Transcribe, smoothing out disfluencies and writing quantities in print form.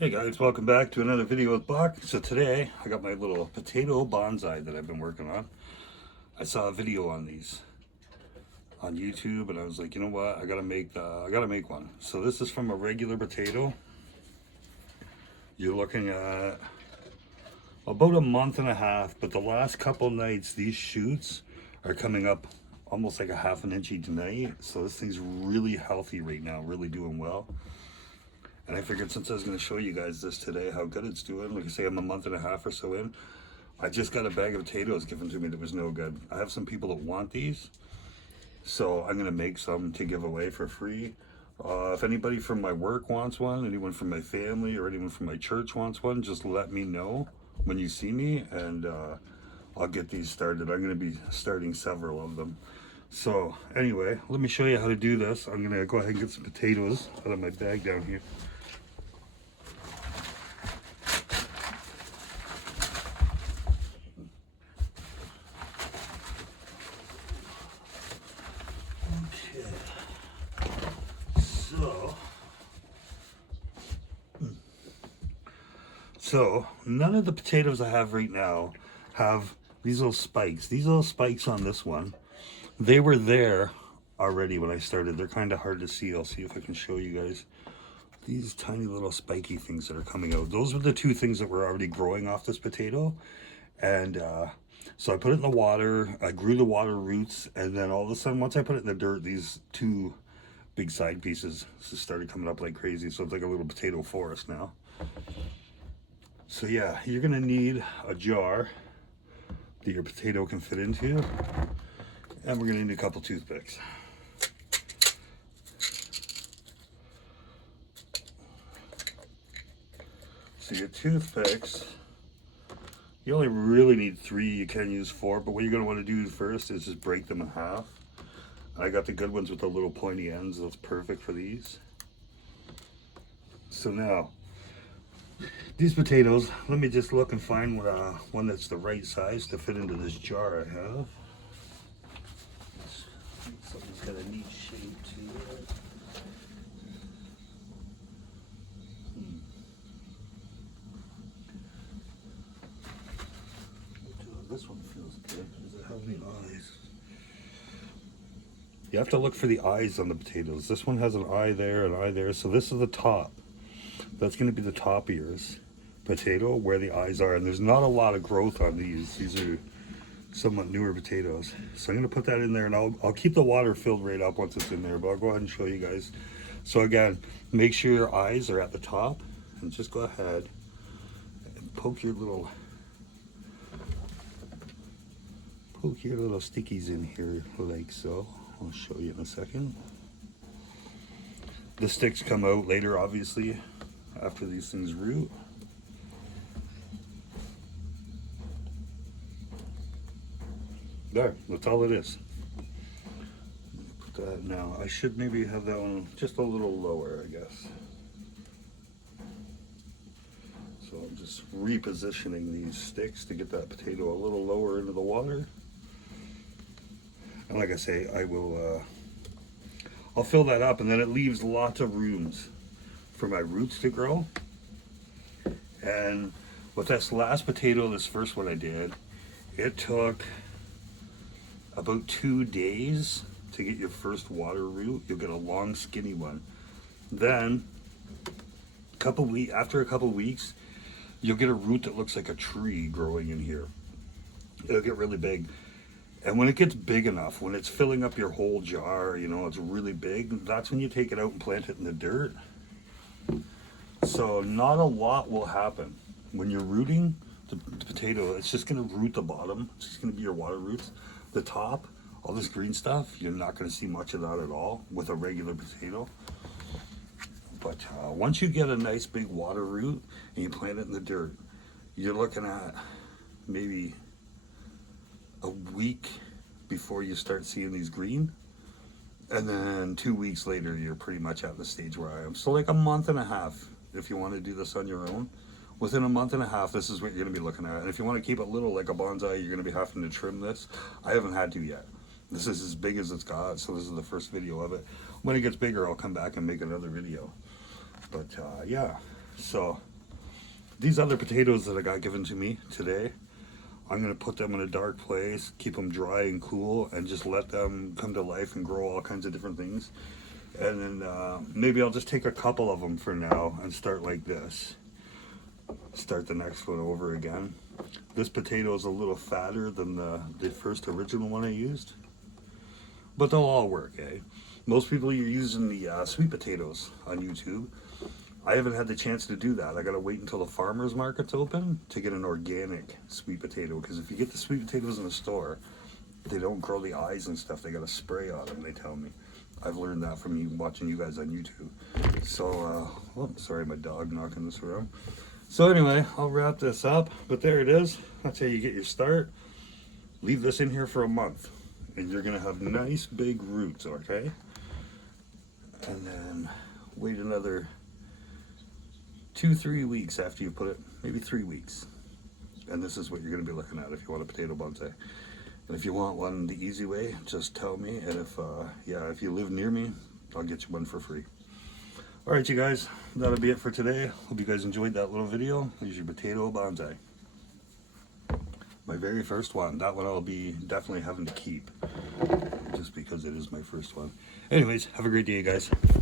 Hey guys, welcome back to another video with Buck. So today I got my little potato bonsai that I've been working on. I saw a video on these on YouTube and I was like, you know what, I gotta make one. So this is from a regular potato. You're looking at about a month and a half, but the last couple nights these shoots are coming up almost like a half an inch each night. So this thing's really healthy right now, really doing well. And I figured since I was going to show you guys this today, how good it's doing, like I say, I'm a month and a half or so in. I just got a bag of potatoes given to me that was no good. I have some people that want these, so I'm going to make some to give away for free. If anybody from my work wants one, anyone from my family, or anyone from my church wants one, just let me know when you see me, and I'll get these started. I'm going to be starting several of them. So anyway, let me show you how to do this. I'm going to go ahead and get some potatoes out of my bag down here. So none of the potatoes I have right now have these little spikes. These little spikes on this one, they were there already when I started. They're kind of hard to see. I'll see if I can show you guys. These tiny little spiky things that are coming out. Those were the two things that were already growing off this potato. And so I put it in the water. I grew the water roots. And then all of a sudden, once I put it in the dirt, these two big side pieces just started coming up like crazy. So it's like a little potato forest now. So yeah, you're gonna need a jar that your potato can fit into, and we're gonna need a couple toothpicks. So your toothpicks, you only really need 3. You can use 4, but what you're gonna want to do first is just break them in half. I got the good ones with the little pointy ends. That's perfect for these. So now, these potatoes, let me just look and find one that's the right size to fit into this jar I have. Something's got a neat shape to it. This one feels good. Does it have any eyes? You have to look for the eyes on the potatoes. This one has an eye there, an eye there. So this is the top. That's going to be the top of yours potato where the eyes are, and there's not a lot of growth on these. These are somewhat newer potatoes, so I'm going to put that in there, and I'll keep the water filled right up once it's in there, but I'll go ahead and show you guys. So again, make sure your eyes are at the top, and just go ahead and poke your little stickies in here like so. I'll show you in a second. The sticks come out later, obviously, after these things root. There, that's all it is. Put that now. I should maybe have that one just a little lower, I guess. So I'm just repositioning these sticks to get that potato a little lower into the water. And like I say, I'll fill that up, and then it leaves lots of rooms for my roots to grow. And with this last potato, this first one I did, it took about 2 days to get your first water root. You'll get a long skinny one. Then after a couple weeks, you'll get a root that looks like a tree growing in here. It'll get really big. And when it gets big enough, when it's filling up your whole jar, you know, it's really big, that's when you take it out and plant it in the dirt. So not a lot will happen. When you're rooting the potato, it's just going to root the bottom. It's just going to be your water roots. The top, all this green stuff, you're not going to see much of that at all with a regular potato. But once you get a nice big water root and you plant it in the dirt, you're looking at maybe a week before you start seeing these green. And then 2 weeks later, you're pretty much at the stage where I am. So like a month and a half, if you want to do this on your own. Within a month and a half, this is what you're going to be looking at. And if you want to keep it little like a bonsai, you're going to be having to trim this. I haven't had to yet. This is as big as it's got, so this is the first video of it. When it gets bigger, I'll come back and make another video. But yeah, So these other potatoes that I got given to me today, I'm going to put them in a dark place, keep them dry and cool, and just let them come to life and grow all kinds of different things. And then maybe I'll just take a couple of them for now and start like this. Start the next one over again. This potato is a little fatter than the first original one I used, but they'll all work, eh? Most people are using the sweet potatoes on YouTube. I haven't had the chance to do that. I gotta wait until the farmer's market's open to get an organic sweet potato, because if you get the sweet potatoes in the store, they don't grow the eyes and stuff. They gotta spray on them, they tell me. I've learned that from you watching you guys on YouTube. So, oh, sorry, my dog knocking this around. So anyway, I'll wrap this up, but there it is. That's how you get your start. Leave this in here for a month, and you're gonna have nice big roots, okay? And then wait another 2-3 weeks after you put it, maybe 3 weeks. And this is what you're gonna be looking at if you want a potato bonsai. And if you want one the easy way, just tell me, and if you live near me, I'll get you one for free. All right, you guys, that'll be it for today. Hope you guys enjoyed that little video. Here's your potato bonsai. My very first one. That one I'll be definitely having to keep, just because it is my first one. Anyways, have a great day, you guys.